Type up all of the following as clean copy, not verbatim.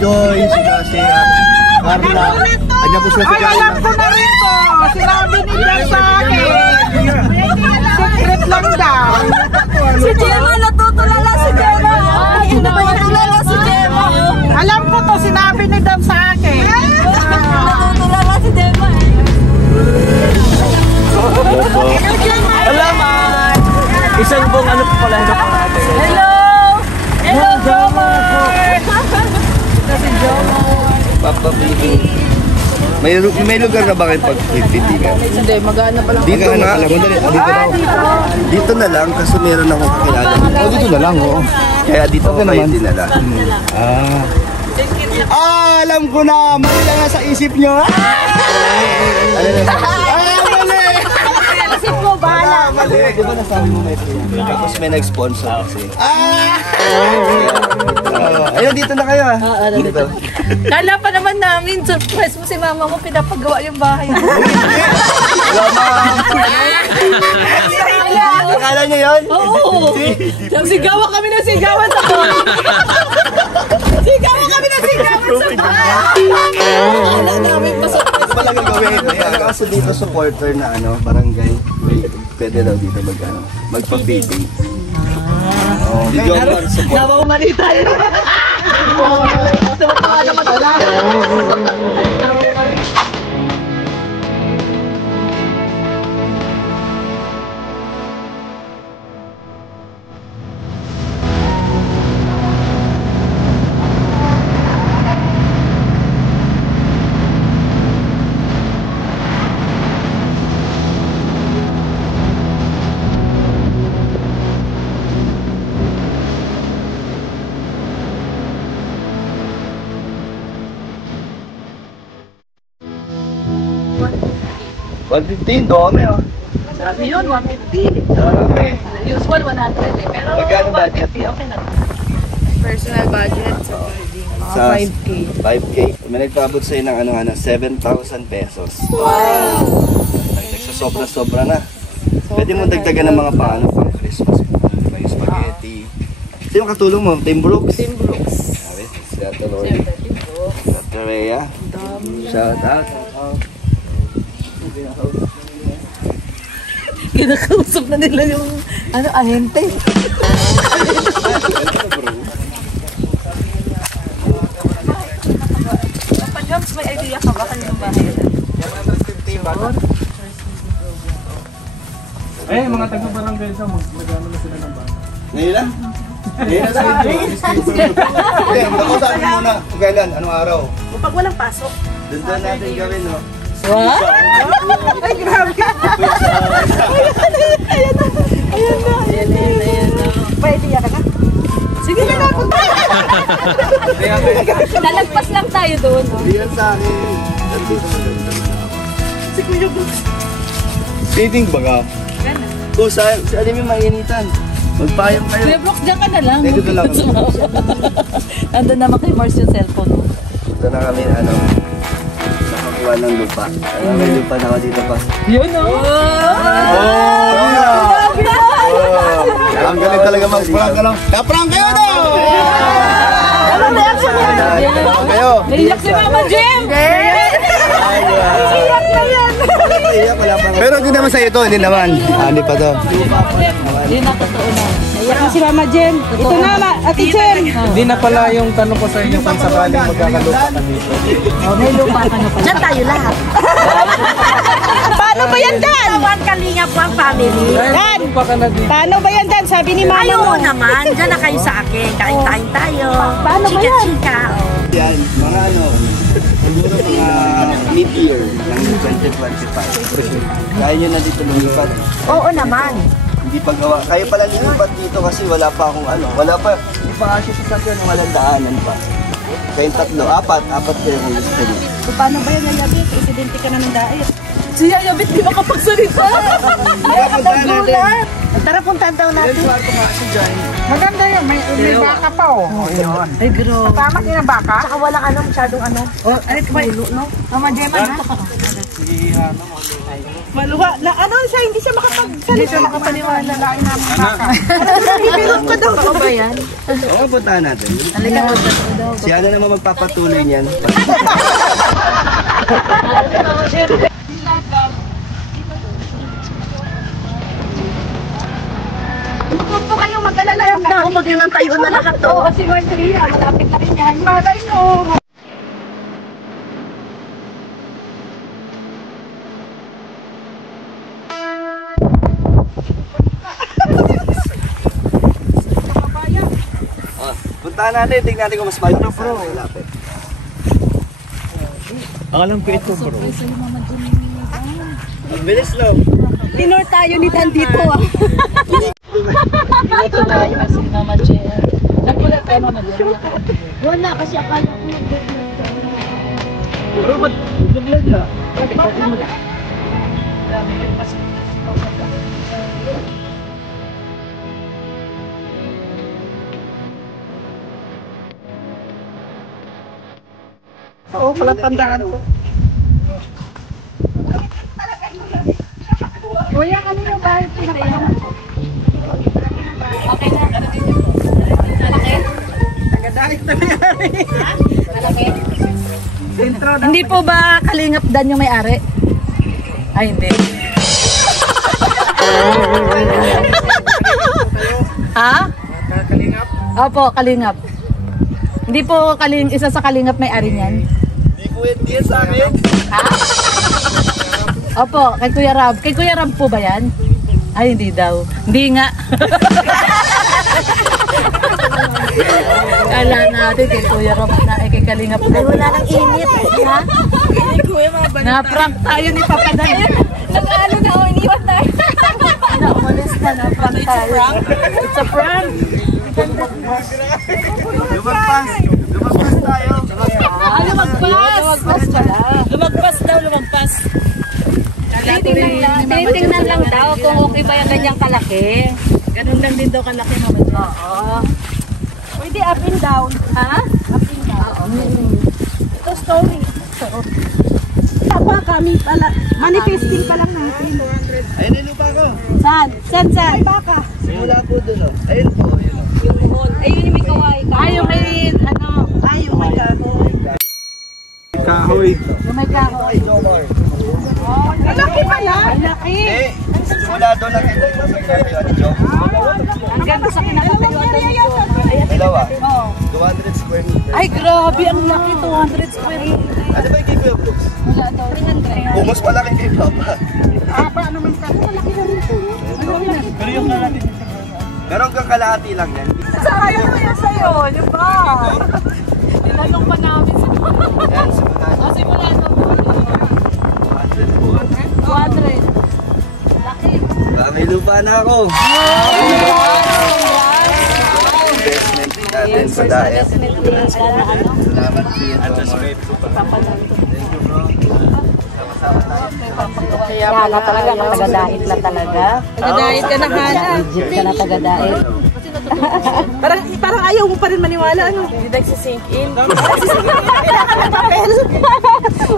Joy, si Carla. Andiyan po sila si Carla. Alam ko na rin po. Sinabi ni Jan sa akin. Secret lang daw. Si Gemma, natutulala si Gemma. Natutulala si Gemma. Alam ko to, sinabi ni Jan sa akin. Natutulala si Gemma. Salamat! Isang buong ano po pala ito pang natin. Hello! Hello, Jomar! Ito si Jomar. Papa Bibi. May lugar na ba kayo pagpipitigan? Hindi, mag-ano pa lang. Dito na, alam mo na rin. Dito na lang kasi meron akong kakilala. Dito na lang, oo. Kaya dito ko kayo dinala. Alam ko na! Mali lang sa isip nyo. Isip mo, bahala. Di ba nasabi mo na ito? Tapos may nag-sponsor kasi. Ayun, dito na kayo dito. Kala pa naman namin, surprise mo si mama mo, pinapagawa yung bahay. Akala nyo yun? Oo! Sigawan kami na sigawan sa bahay. Sigawan kami na sigawan sa bahay. Wala namin pasok. Ito pala gagawin. Kasi dito supporter na barangay. Pwede daw dito magpa-feeding. Video mo support. Nawa umalitan. Tumatawa naman wala. $150, dami Sabi yun, 150. Dami. Usual 100 pero Magkano budget? okay na. Personal budget, so Sa 5K. 5K. May nagpaabot sa'yo ng 7,000 pesos. Wow! Nagsasobra-sobra na. Pwede mo dagdagan ng mga pang Christmas. May spaghetti. Sino katulong mo? Tim Brooks? Tim Brooks. Sabi, si Ate Lori. Ate Rhea. Shout out. Kinakausap na nila yung ahente. Pag-jumps, may idea ka ba kanina bahay? Mga taga-barangay sa mag-ano na sila ng bahay. Ngayon lang? Ngayon lang sa video. Hindi, magkakasabi muna. Kailan? Anong araw? Pag walang pasok. Doon natin gawin, no? What? Ay, grabe. Ayan na. Pwede yan ka? Sige na napunta. Nalagpas lang tayo doon. Hindi yan sa akin. Si Kuya Brooks. Dating ba ka? O, saan yung mainitan? Magpayang kayo. Kuya Brooks, dyan ka na lang. Dito lang. Nandun naman kay Mars yung cellphone mo. Ito na kami, nakakuha ng lupa. May lupa na ako dito pa. Yun o. Ang galing talaga mag-prank ka lang. Na-prank kayo no! Ano reaction yan? Kayo! Naiyak si Mama Jem! Iiyak na yan! Pero hindi naman sa'yo ito, hindi naman. Hindi pa to. Yun ang totoo na. Naiyak na si Mama Jen. Ito na, Ate Jen. Hindi na pala yung tanong ko sa inyo kung sakaling magkakalupa ka dito. May lupa ka na pala. Diyan tayo lahat. Paano ba yan, Dan? Tawag kalinga po ang family. Dan, Lupa ka na dito. paano ba yan, Dan? Sabi ni Mama Ayaw mo. mo naman. Diyan na kayo sa akin. Kain-kain tayo. Paano ba yan? Chika-chika. Yan, mga siguro mga mid-year ng 2025. Kaya nyo na dito lumipat. Oo naman. Hindi pa gawa. Kaya pala lumipat dito kasi wala pa akong wala pa. Hindi pa kasi sa sakyan, walang daanan pa. Kayong tatlo, apat kayo kung gusto nyo. So, paano ba yan, Yayabit? Presidente ka na ng dait. Si Yayabit di makapagsalita. Nagulat. Tara, puntahan daw natin. Maganda yun. May baka pa, oh. Ay, bro. Tama din ang baka. Saka walang masyadong Oh, ay, ulo, no? Mama Gemma, ha? Maluha. Na, ano siya, hindi siya makapagsalita. Hindi siya makapaniwala. Lain namin baka. Bibirong ka daw. Ako ba yan? Oo, puntahan natin. Halika mo daw. Si Ana naman magpapatuloy niyan. Huwag po kayong mag-alala yung tao. Mag-ilang tayo na lahat to. Kasi Marcia, malapit na rin yan. Malay ko. Puntahan natin, tingnan natin kung mas malapit. Bro, malapit. Alam ko ito, bro. Ang bilis, no? Dinor tayo ni Dan dito ah. Ito tayo kasi Mama Jen. Nagulat tayo Mama Jen. Wala kasi akala ko Bro, ba't naglag na? Oo, pala tandaan ko. Kuya, ano yung bahay pinakayan? Okay na. Malaki? Nagadalit na nangyari. Malaki? Sentro na. Hindi po ba Kalingap Dan yung may-ari? Ay, hindi. Ha? Kalingap. Opo, Kalingap. Hindi po isa sa Kalingap may-ari niyan? Di po yan sa akin. Ha? Opo, kay Kuya Rab. Kay Kuya Rab po ba yan? Ay, hindi daw. Hindi nga. Kala natin kay Kuya Rab na kay Kalingap. Ay, wala nang init. Ha? Na-prank tayo ni Papa Dan. Nag-ano na, iniwan tayo. Na-umalis na, na-prank tayo. It's a prank. Lumagpas tayo. Lumagpas pala. Lumagpas daw, lumagpas. Titingnan lang daw kung okay ba yung ganyang kalaki. Ganun lang din daw kalaki naman. Oo. Pwede up and down. Ha? Up and down. Ito story. Tapa kami pala. Manifesting pa lang natin. Ayun yung lupa ko. Saan? Saan? Ay, baka. Simula po dun, oh. Ayun po, yun, oh. Yung buhon. Ayun yung may kaway. Ay, yung may, ano. Ay, yung may kahoy. Kahoy. Yung may kahoy. Malaki pala. Malaki. Eh, simula doon ang ito sa kinatayuan ni Joe. Ang ganda sa kinakatayuan dito. Dalawa. Oo. 200 square meter. Ay, grabe. Ang laki. 200 square meter. Ano ba yung kay Kuya Brooks? Wala daw. 300. Kung mas malaki kay Papa. Apa naman sa malaki na rin ito. Pero yung natin. Pero hanggang kalahati lang yan. Sayang mo yan sa'yo. Yung ba? Tinanong pa namin sa Yan, simula doon. kasi mula doon. 200 po. 200. Laki. May lupa na ako. Investment din natin sa diet. Salamat po yun. Kaya na talaga, taga-dait na talaga. Taga-dait ka na, Hana. Legit ka na taga-dait. Parang ayaw mo pa rin maniwala, ano? Hindi nagsisink in.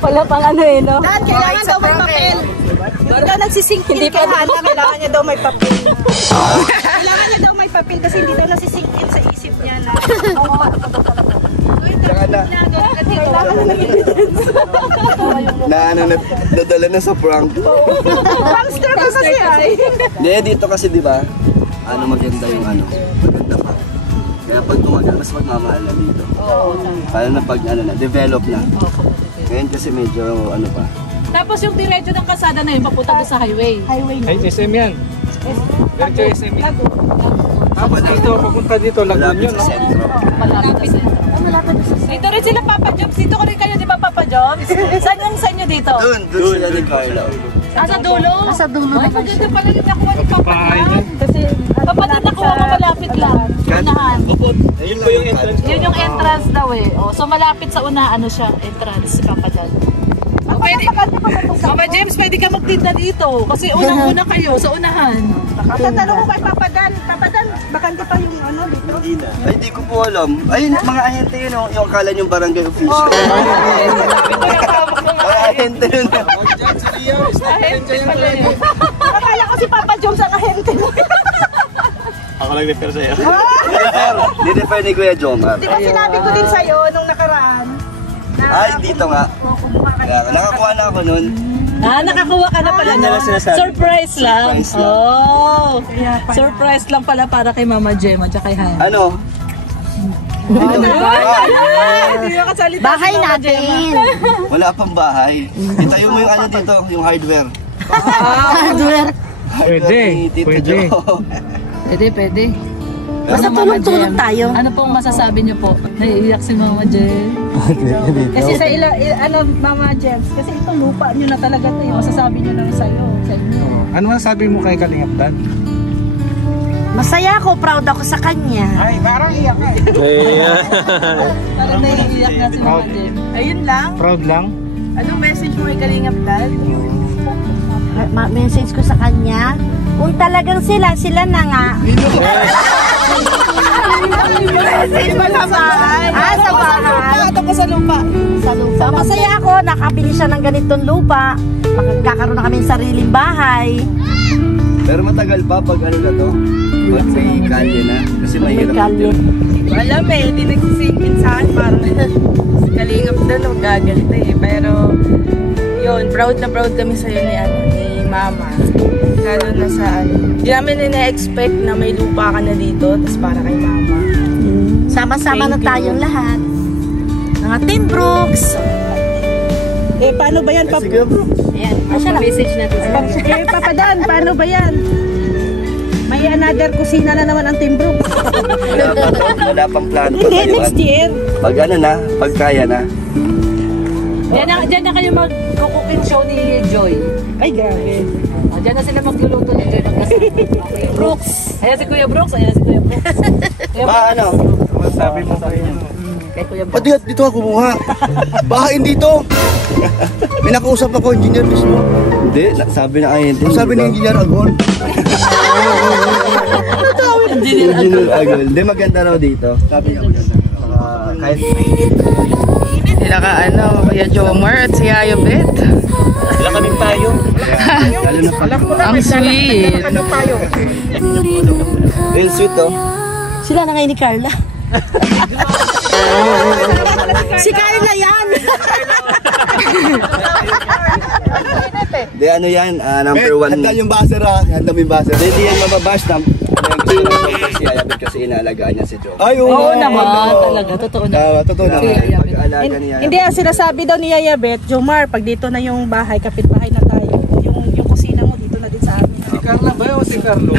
Wala pang ano eh, no? Dan, kailangan daw may papel. Hindi daw nagsisink in kay Hana, kailangan niya daw may papel. Kailangan niya daw may papel kasi hindi daw nasisink in sa isip niya na. Saka nadala na sa prank. Prankster ka kasi ay. Hindi, dito kasi di ba? Ano maganda yung ano? Maganda pa. Kaya pag tumagal, mas magmamahal na dito. Paano na pag ano na, develop na. Ngayon kasi medyo ano pa. Tapos yung diretso ng kalsada na yun, papunta doon sa highway. Ay, SM yan. Diretso SM yan. Tapos Dito, papunta dito, Laguna malapit yun. sa sentro. Malapit sa dito rin sila Papa Jobs. Dito ko rin kayo, di ba Papa Jobs? Saan yung sa inyo dito? Doon sila ni Carlo. Sa dulo? Sa dulo. Ay, maganda pala yung nakuha ni Papa Bahay Dan. Kasi Papa Dan nakuha mo malapit lang. Unahan. Yun po yung entrance. Yun yung entrance daw eh. Oh, so malapit sa unahan, ano siya, entrance si Papa Dan. Oh, pwede, Papa James, pwede ka magtinda dito. Kasi unang-una kayo sa unahan. Tatanong ko kay Papa Dan, bakante pa yung ano dito? Ay, hindi ko po alam. Ay, mga ahente yun, yung akala yung barangay official. Mga ahente yun. Ahente pala yun. Akala ko si Papa Joms ang ahente mo. Ako nag-refer sa'yo. Di-refer ni Kuya Jomar. Di ba sinabi ko din sa'yo nung nakaraan? Ay, dito nga. Kaya, nakakuha na ako nun. Nakakuha ka na pala, no? Surprise lang. Surprise lang. Oh, surprise lang pala para kay Mama Jem at kay Han. Ano? Bahay natin. Wala pang bahay. Itayo mo yung ano dito, yung hardware. Hardware. Pwede, ni Tito pwede. Jo. Pwede. Basta tulog-tulog tayo. Ano pong masasabi niyo po? Naiiyak si Mama Jem. Kasi sa Mama Jems, kasi itong lupa nyo na talaga ito. Masasabi nyo lang sa'yo. Sa inyo. Ano ang sabi mo kay Kalingap Dad? Masaya ako, proud ako sa kanya. Ay, parang iyak ka eh. Parang naiiyak na si Mama Jem. Ayun lang. Proud lang? Anong message mo kay Kalingap Dad? Message ko sa kanya, kung talagang sila na nga. Message mo sa bahay. Sa bahay. Ito ko sa lupa. Sa lupa. Masaya ako, nakabili siya ng ganitong lupa. Makakaroon na kami ng sariling bahay. Pero matagal pa pag ano na to? Pag may kalye na. Kasi mahirap Kalye. dito. Alam eh, hindi nagsisingin sa akin. Parang Kalingap doon, magagalita eh. Pero, yun, proud na proud kami sa'yo ni Mama. Lalo na sa hindi namin ina-expect na may lupa ka na dito, tapos para kay Mama. Sama-sama na Thank you. tayong lahat. Mga Team Brooks. Eh, paano ba yan? Sige bro. Ayan, message natin sa Papa Dan, paano ba yan? May another kusina na naman ang Team Brooks. Wala pang plano pa Hindi, tayo. next year. Pag ano na, pag kaya na. Diyan na kayo mag-cooking show ni Joy. Ay, grabe. Diyan na sila magluluto ni Joy ng kasama. Okay, Brooks. Ayan si Kuya Brooks. Ayan si Kuya Brooks. Ba ano? Ano sabi mo kay Kay Kuya Brooks. Pati dito ako kumuha. Bahain dito. May nakausap ako, engineer mismo. Hindi, sabi na ay hindi. Sabi ni engineer Agol. Engineer Agol. Hindi, maganda raw dito. Sabi niya maganda. Kahit mainit. Sila ka Kuya Jomar at si Yayo Bet. Wala kaming tayo. Lalo na pala. Ang sweet. Real sweet oh. Sila na ngayon ni Carla. Si Carla yan. Di ano yan, number one. Handa yung baser ha. Handa mo yung baser. Hindi yan mababash na. Gusto ko si Ayabit kasi inaalagaan niya si Joe. Ay, Oo naman, talaga. Totoo na. Totoo na. Si Ayabit. Pag-alaga niya. Hindi, ang sinasabi daw ni Yaya Bet, Jomar, pag dito na yung bahay, kapitbahay na tayo. Yung kusina mo dito na din sa amin. Si Carla ba o si Carlo?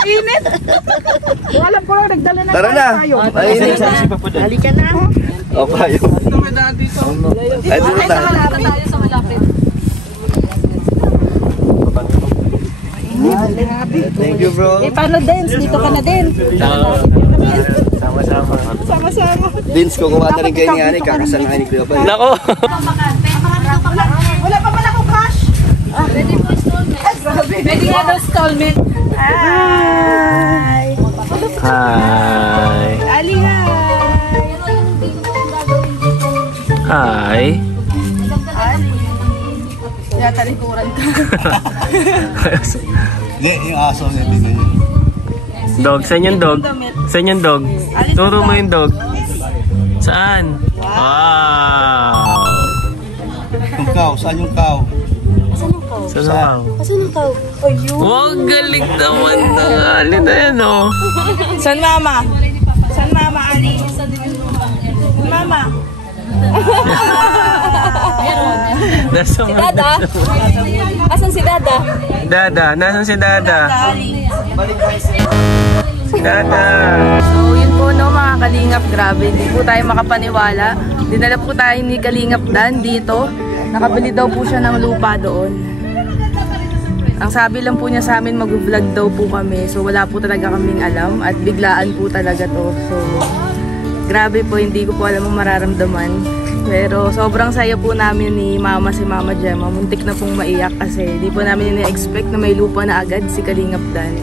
Init. Kung alam ko lang, nagdala na Tara na. tayo. Mainit. Halika na. O, kayo. Ano may daan dito? Ay, dito tayo. Malapit tayo sa malapit. Thank you, bro. Eh, paano dance? Dito ka na din. Sama-sama. Sama-sama. Dins, kukuha na rin kayo ni Ani. Kakasal na ni Kuya Pal. Nako! Wala pa pala akong cash. Ready po installment. Pwede nga daw installment. Hi. Hi! Ali, hi. Hi! Kaya talikuran ka. Hindi, yung aso niya din yun. Dog, saan yung dog? Saan yung dog? Turo mo yung dog. Saan? Wow! Yung cow, saan yung cow? Saan ang Asan ang tao? wow, galing naman na. Alin na yan, oh. San mama? San mama, Ali? Mama. Nasa Dada? Asan si Dada? Dada, nasan si Dada? Si Dada. So yun po no mga Kalingap, grabe, hindi po tayo makapaniwala. Dinala po tayo ni Kalingap Dan dito. Nakabili daw po siya ng lupa doon. Ang sabi lang po niya sa amin, mag-vlog daw po kami. So wala po talaga kaming alam at biglaan po talaga to. So grabe po, hindi ko po alam ang mararamdaman. Pero sobrang saya po namin ni si Mama Gemma. Muntik na pong maiyak kasi di po namin ina-expect na may lupa na agad si Kalingap Dan.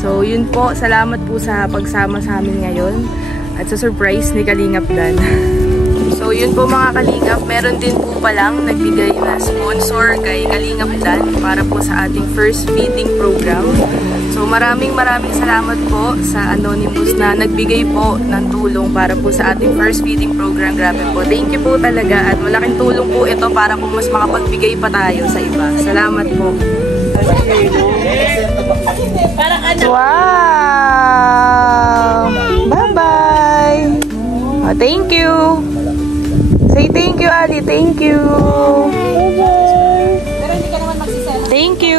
So yun po, salamat po sa pagsama sa amin ngayon at sa surprise ni Kalingap Dan. So yun Ayun po mga Kalingap, meron din po palang nagbigay na sponsor kay Kalingap Dan para po sa ating first feeding program. So maraming salamat po sa Anonymous na nagbigay po ng tulong para po sa ating first feeding program. Grabe po. Thank you po talaga at malaking tulong po ito para po mas makapagbigay pa tayo sa iba. Salamat po. Wow! Bye-bye! Oh, thank you! Say thank you, Ali. Thank you! Pero hindi ka naman magsisela. Thank you!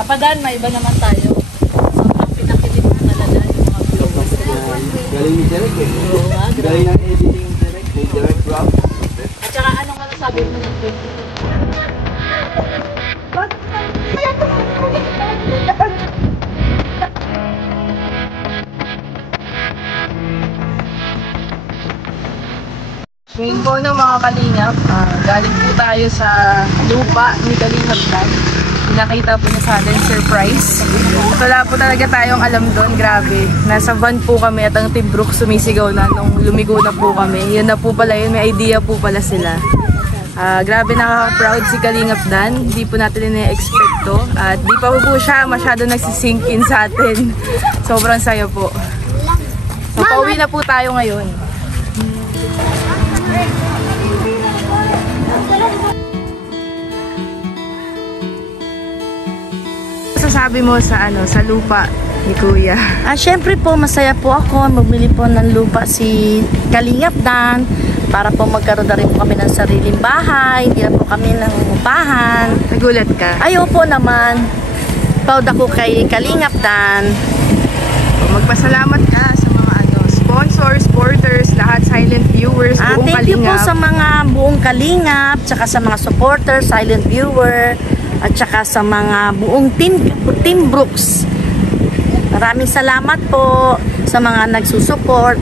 Kapadaan, may iba naman tayo. Sobrang pinakilig mo talaga yung mga viewers. Galing ni Derek eh. Galing ng editing Derek. Ni Derek Rob. At saka anong sabi mo ng 20? Ngayon po no mga Kalingap, galing po tayo sa lupa ni Kalingap Dan. Nakita po niya sa atin, surprise. Wala po talaga tayong alam doon, grabe. Nasa van po kami at ang Team Brooks sumisigaw na nung lumigo na po kami. Yun na po pala yun, may idea po pala sila. Grabe nakaka-proud si Kalingap Dan, hindi po natin ina-expect to. At di pa po siya masyado nagsisink in sa atin. Sobrang saya po. So pauwi na po tayo ngayon. Sabi mo sa sa lupa ni Kuya? Syempre po, masaya po ako. Magbili po ng lupa si Kalingap Dan para po magkaroon na rin po kami ng sariling bahay. Hindi na po kami nangungupahan. Nagulat ka? Ayaw po naman. Proud ako kay Kalingap Dan. Magpasalamat ka sa mga sponsors, supporters, lahat silent viewers, buong Thank you po Kalingap. sa mga buong Kalingap, tsaka sa mga supporters, silent viewer, at saka sa mga buong Team Brooks. Maraming salamat po sa mga nagsusupport.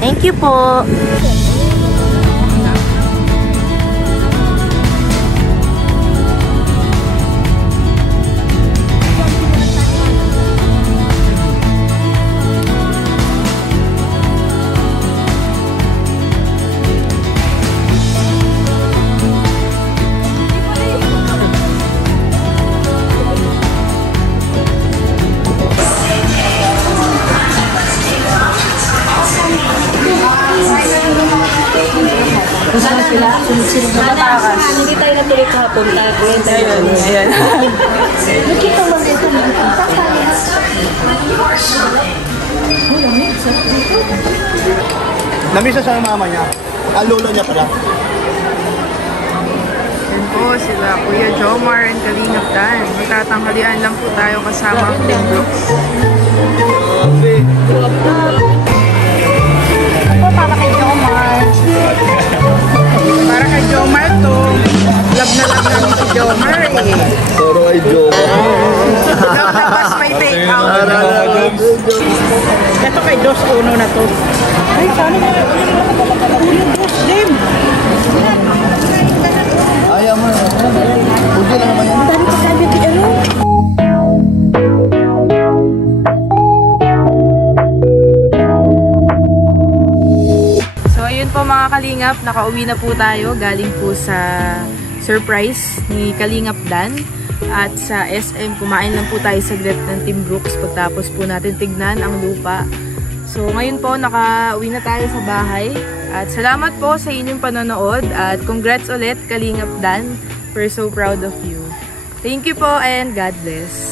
Thank you po. Hindi tayo natuloy kahapon. Ayan. Namiss siya ng mama niya. Ang lolo niya pala. Yan po sila Kuya Jomar and Kalingap Dan. Magtatanghalian lang po tayo kasama ang Team Brooks. Para kay Jomar. Para kay Jomar to. Love na love namin si Jomar eh. Puro ay joke. Love na pas may take out. Ito kay Dos Uno na to. Ay, paano na? Dos Jim. Ayaw mo. Pwede na naman yan. Dami pa sabi di ano? So ayun po mga Kalingap, nakauwi na po tayo. Galing po sa surprise ni Kalingap Dan. At sa SM, kumain lang po tayo sa saglit ng Team Brooks pagtapos po natin tignan ang lupa. So ngayon po, nakauwi na tayo sa bahay. At salamat po sa inyong panonood. At congrats ulit Kalingap Dan. We're so proud of you. Thank you po and God bless.